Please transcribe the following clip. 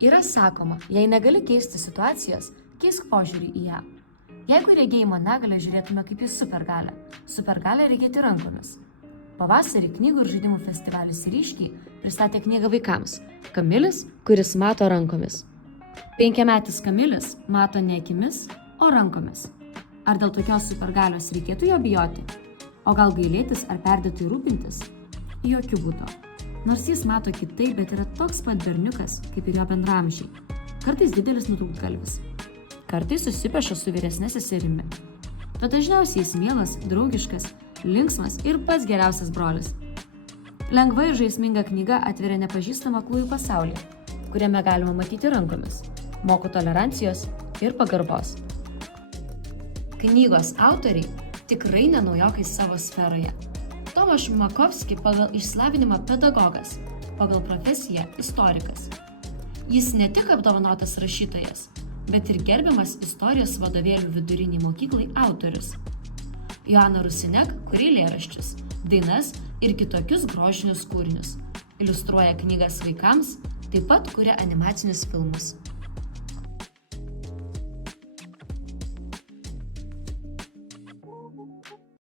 Yra sakoma, jei negali keisti situacijos, keisk požiūrį į ją. Jeigu regėjimo negalę žiūrėtume kaip į supergalę regėti rankomis. Pavasarį knygų ir žaidimų festivalis Ryškiai pristatė knygą vaikams Kamilis, kuris mato rankomis. 5-metis Kamilis mato ne akimis, o rankomis. Ar dėl tokios supergalios reikėtų jo bijoti? O gal gailėtis ar perdėtai rūpintis? Jokių būdų. Nors jis mato kitaip, bet yra toks pat berniukas, kaip ir jo bendramžiai. Kartais didelis nutrūktgalvis. Kartais susipeša su vyresne seserimi. Bet dažniausiai jis mielas, draugiškas, linksmas ir pats geriausias brolis. Lengva ir žaisminga knyga atveria nepažįstamą aklųjų pasaulį, kuriame galima matyti rankomis, moko tolerancijos ir pagarbos. Knygos autoriai tikrai ne naujokai savo sferoje. Tomas Šmakovski pagal išsilavinimą pedagogas, pagal profesiją istorikas. Jis ne tik apdovanotas rašytojas, bet ir gerbiamas istorijos vadovėlių viduriniai mokyklai autorius. Joana Rusinek kuria eilėraščius, dainas ir kitokius grožinius kūrinius. Iliustruoja knygas vaikams, taip pat kuria animacinius filmus.